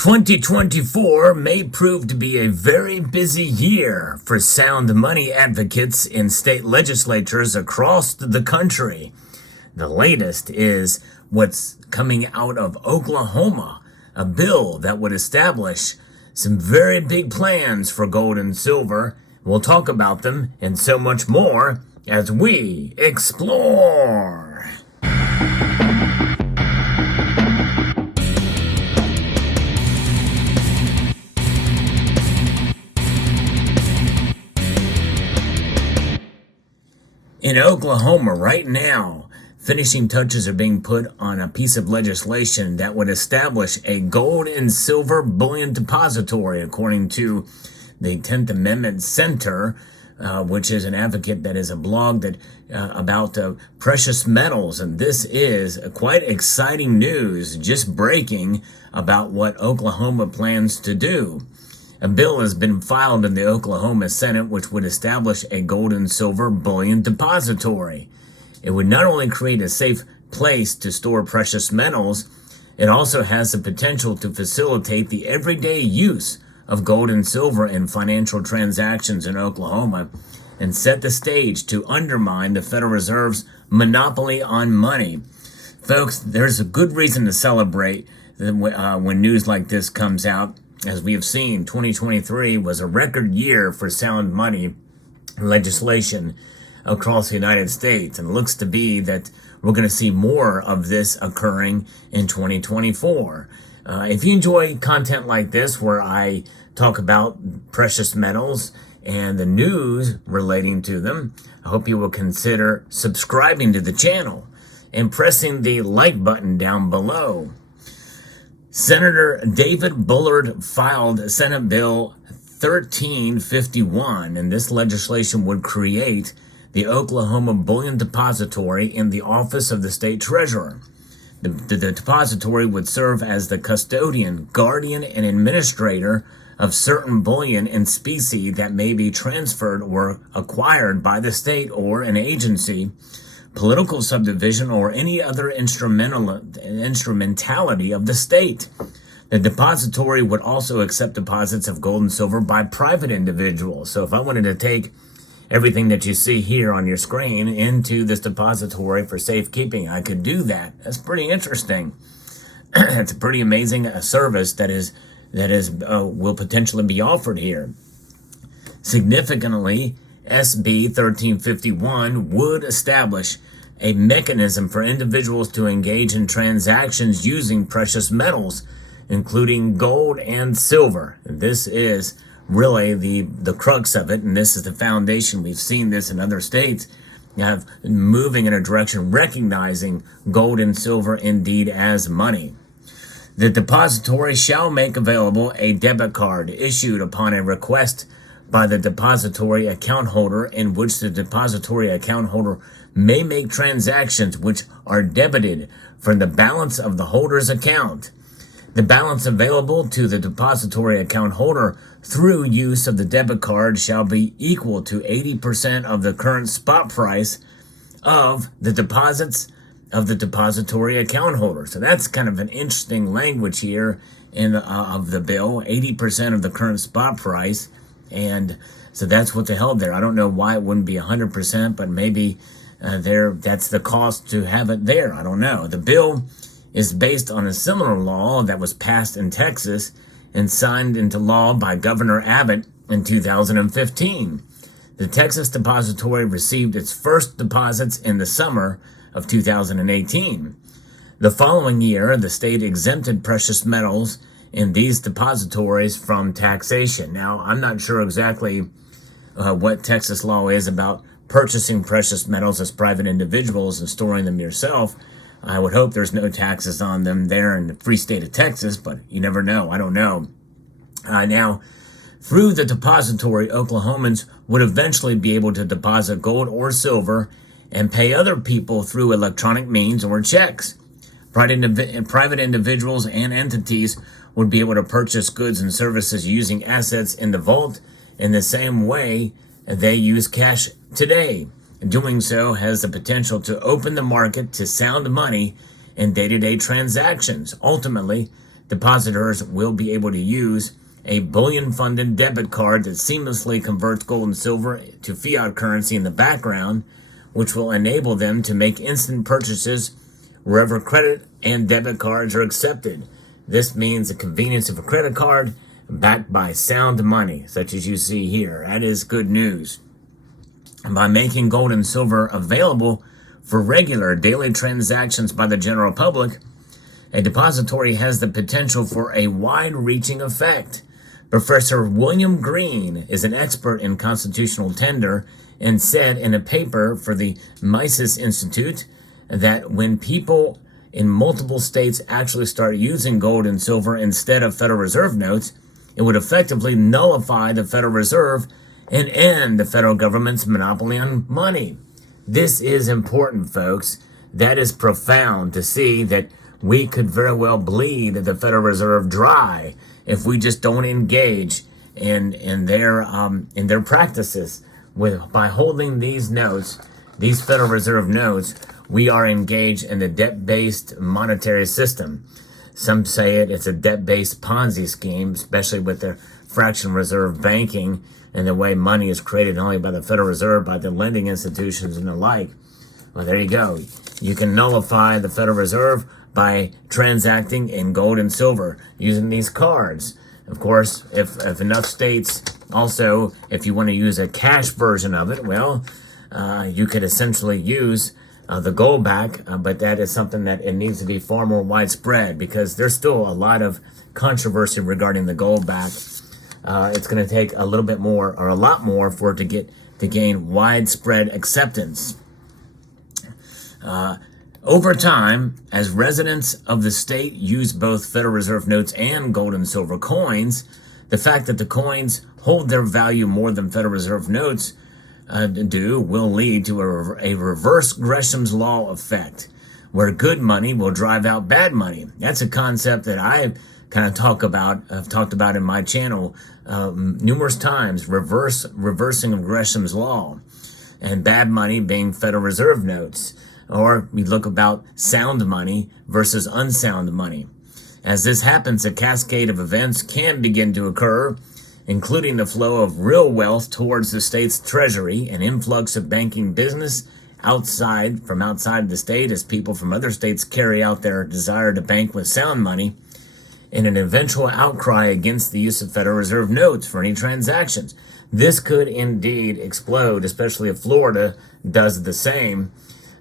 2024 may prove to be a very busy year for sound money advocates in state legislatures across the country. The latest is what's coming out of Oklahoma, a bill that would establish some very big plans for gold and silver. We'll talk about them and so much more as we explore. In Oklahoma right now, finishing touches are being put on a piece of legislation that would establish a gold and silver bullion depository, according to the 10th Amendment Center, which is an advocate that is a blog that about precious metals. And this is quite exciting news, just breaking about what Oklahoma plans to do. A bill has been filed in the Oklahoma Senate which would establish a gold and silver bullion depository. It would not only create a safe place to store precious metals, it also has the potential to facilitate the everyday use of gold and silver in financial transactions in Oklahoma and set the stage to undermine the Federal Reserve's monopoly on money. Folks, there's a good reason to celebrate when news like this comes out. As we have seen, 2023 was a record year for sound money legislation across the United States, and it looks to be that we're going to see more of this occurring in 2024. If you enjoy content like this, where I talk about precious metals and the news relating to them, I hope you will consider subscribing to the channel and pressing the like button down below. Senator David Bullard filed Senate Bill 1351, and this legislation would create the Oklahoma Bullion Depository in the office of the state treasurer. The depository would serve as the custodian, guardian, and administrator of certain bullion and specie that may be transferred or acquired by the state or an agency, political subdivision, or any other instrumentality of the state. The depository would also accept deposits of gold and silver by private individuals. So if I wanted to take everything that you see here on your screen into this depository for safekeeping, I could do that. That's pretty interesting. It's a pretty amazing service that will potentially be offered here. Significantly, SB 1351 would establish a mechanism for individuals to engage in transactions using precious metals, including gold and silver. And this is really the crux of it, and this is the foundation. We've seen this in other states moving in a direction recognizing gold and silver indeed as money. The depository shall make available a debit card issued upon a request by the depository account holder, in which the depository account holder may make transactions which are debited from the balance of the holder's account. The balance available to the depository account holder through use of the debit card shall be equal to 80% of the current spot price of the deposits of the depository account holder. So that's kind of an interesting language here of the bill, 80% of the current spot price. And so that's what's held there. I don't know why it wouldn't be 100%, but maybe that's the cost to have it there. I don't know. The bill is based on a similar law that was passed in Texas and signed into law by Governor Abbott in 2015. The Texas depository received its first deposits in the summer of 2018. The following year, the state exempted precious metals in these depositories from taxation. Now, I'm not sure exactly what Texas law is about purchasing precious metals as private individuals and storing them yourself. I would hope there's no taxes on them there in the free state of Texas, but you never know. I don't know. Now, through the depository, Oklahomans would eventually be able to deposit gold or silver and pay other people through electronic means or checks. Private individuals and entities would be able to purchase goods and services using assets in the vault in the same way they use cash today. Doing so has the potential to open the market to sound money in day-to-day transactions. Ultimately, depositors will be able to use a bullion-funded debit card that seamlessly converts gold and silver to fiat currency in the background, which will enable them to make instant purchases wherever credit and debit cards are accepted. This means the convenience of a credit card backed by sound money, such as you see here. That is good news. And by making gold and silver available for regular daily transactions by the general public, a depository has the potential for a wide-reaching effect. Professor William Green is an expert in constitutional tender and said in a paper for the Mises Institute that when people in multiple states actually start using gold and silver instead of Federal Reserve notes, it would effectively nullify the Federal Reserve and end the federal government's monopoly on money. This is important, folks. That is profound to see that we could very well bleed the Federal Reserve dry if we just don't engage in their practices. By holding these notes, these Federal Reserve notes, we are engaged in the debt-based monetary system. Some say it's a debt-based Ponzi scheme, especially with their fractional reserve banking and the way money is created only by the Federal Reserve, by the lending institutions and the like. Well, there you go. You can nullify the Federal Reserve by transacting in gold and silver using these cards. Of course, if enough states also, if you want to use a cash version of it, well, you could essentially use the gold back, but that is something that it needs to be far more widespread because there's still a lot of controversy regarding the gold back. It's going to take a little bit more or a lot more for it to gain widespread acceptance. Over time, as residents of the state use both Federal Reserve notes and gold and silver coins, the fact that the coins hold their value more than Federal Reserve notes will lead to a reverse Gresham's law effect, where good money will drive out bad money. That's a concept that I kind of I've talked about in my channel numerous times, reversing of Gresham's law, and bad money being Federal Reserve notes. Or we look about sound money versus unsound money. As this happens, a cascade of events can begin to occur, including the flow of real wealth towards the state's treasury, an influx of banking business from outside the state as people from other states carry out their desire to bank with sound money, and an eventual outcry against the use of Federal Reserve notes for any transactions. This could indeed explode, especially if Florida does the same.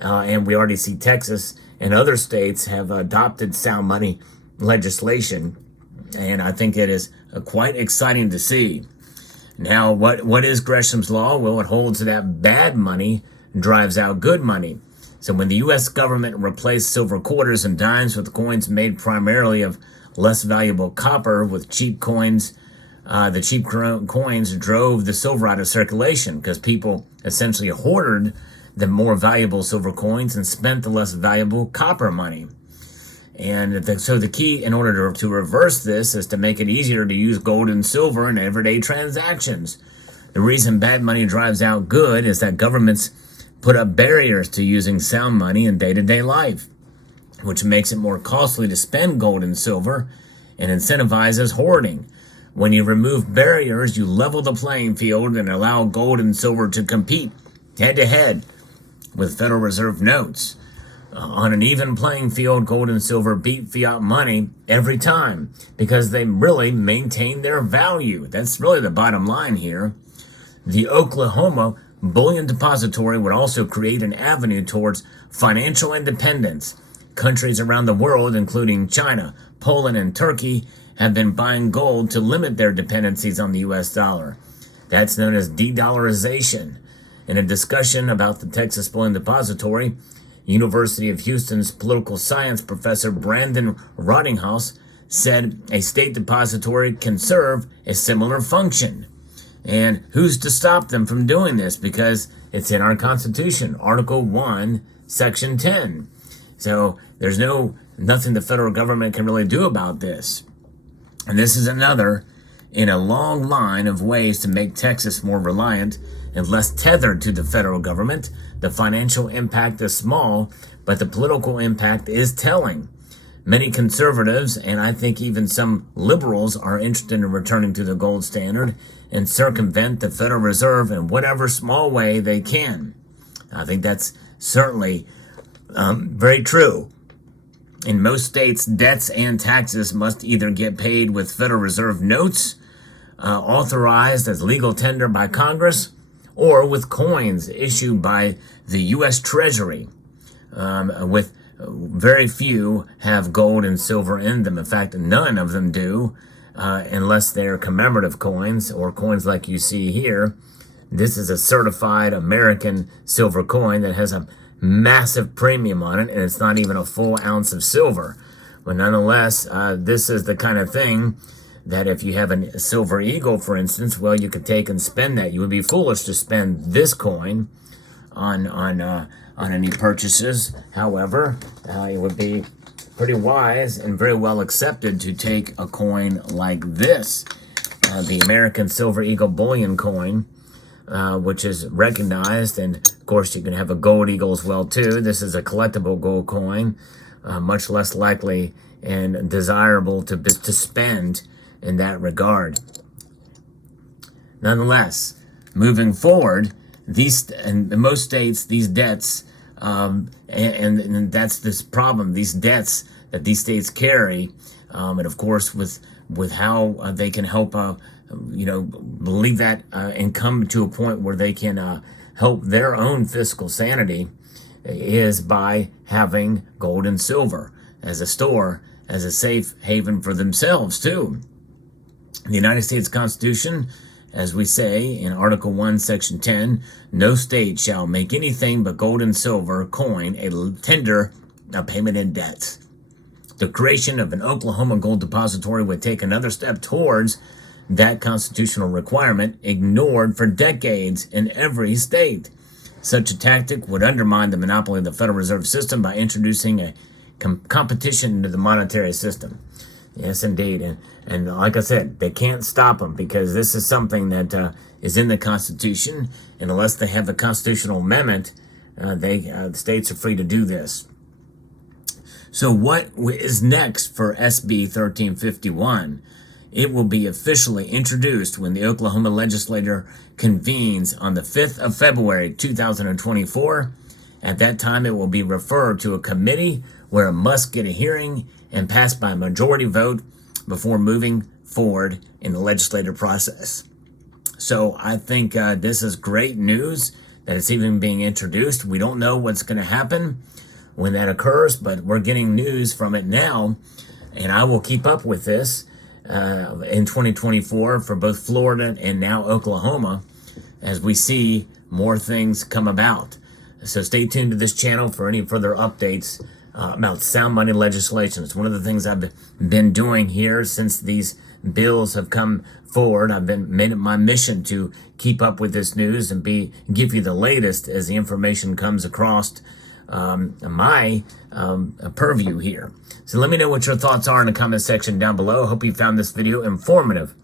And we already see Texas and other states have adopted sound money legislation. And I think it is quite exciting to see. Now, what is Gresham's law? Well, it holds that bad money drives out good money. So when the U.S. government replaced silver quarters and dimes with coins made primarily of less valuable copper with cheap coins, the cheap coins drove the silver out of circulation because people essentially hoarded the more valuable silver coins and spent the less valuable copper money. And so the key in order to reverse this is to make it easier to use gold and silver in everyday transactions. The reason bad money drives out good is that governments put up barriers to using sound money in day-to-day life, which makes it more costly to spend gold and silver and incentivizes hoarding. When you remove barriers, you level the playing field and allow gold and silver to compete head-to-head with Federal Reserve notes. On an even playing field, gold and silver beat fiat money every time because they really maintain their value. That's really the bottom line here. The Oklahoma Bullion Depository would also create an avenue towards financial independence. Countries around the world, including China, Poland, and Turkey, have been buying gold to limit their dependencies on the U.S. dollar. That's known as de-dollarization. In a discussion about the Texas Bullion Depository, University of Houston's political science professor Brandon Rottinghaus said a state depository can serve a similar function. And who's to stop them from doing this? Because it's in our Constitution, Article 1, Section 10. So there's nothing the federal government can really do about this. And this is another in a long line of ways to make Texas more reliant and less tethered to the federal government. The financial impact is small, but the political impact is telling. Many conservatives, and I think even some liberals, are interested in returning to the gold standard and circumvent the Federal Reserve in whatever small way they can. I think that's certainly very true. In most states, debts and taxes must either get paid with Federal Reserve notes authorized as legal tender by Congress, or with coins issued by the U.S. Treasury, with very few have gold and silver in them. In fact, none of them do, unless they're commemorative coins or coins like you see here. This is a certified American silver coin that has a massive premium on it, and it's not even a full ounce of silver. But nonetheless, this is the kind of thing that if you have a silver eagle, for instance, well, you could take and spend that. You would be foolish to spend this coin on any purchases. However, it would be pretty wise and very well accepted to take a coin like this, the American Silver Eagle bullion coin, which is recognized, and of course you can have a gold eagle as well too. This is a collectible gold coin, much less likely and desirable to spend in that regard. Nonetheless, moving forward, in most states, these debts, and that's this problem, these debts that these states carry, and of course with how they can help, believe that and come to a point where they can help their own fiscal sanity, is by having gold and silver as a store, as a safe haven for themselves too. The United States Constitution, as we say in Article 1, Section 10, no state shall make anything but gold and silver coin a tender of payment in debts. The creation of an Oklahoma gold depository would take another step towards that constitutional requirement, ignored for decades in every state. Such a tactic would undermine the monopoly of the Federal Reserve System by introducing a competition into the monetary system. Yes, indeed. And like I said, they can't stop them because this is something that is in the Constitution. And unless they have a constitutional amendment, the states are free to do this. So what is next for SB 1351? It will be officially introduced when the Oklahoma legislature convenes on the 5th of February, 2024. At that time, it will be referred to a committee where it must get a hearing and pass by a majority vote before moving forward in the legislative process. So I think this is great news that it's even being introduced. We don't know what's going to happen when that occurs, but we're getting news from it now, and I will keep up with this in 2024 for both Florida and now Oklahoma as we see more things come about. So stay tuned to this channel for any further updates about sound money legislation. It's one of the things I've been doing here since these bills have come forward. I've made it my mission to keep up with this news and give you the latest as the information comes across my purview here. So let me know what your thoughts are in the comment section down below. Hope you found this video informative,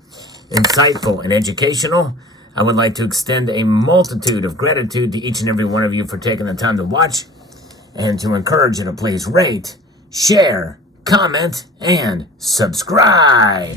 insightful, and educational. I would like to extend a multitude of gratitude to each and every one of you for taking the time to watch, and to encourage you to please rate, share, comment, and subscribe.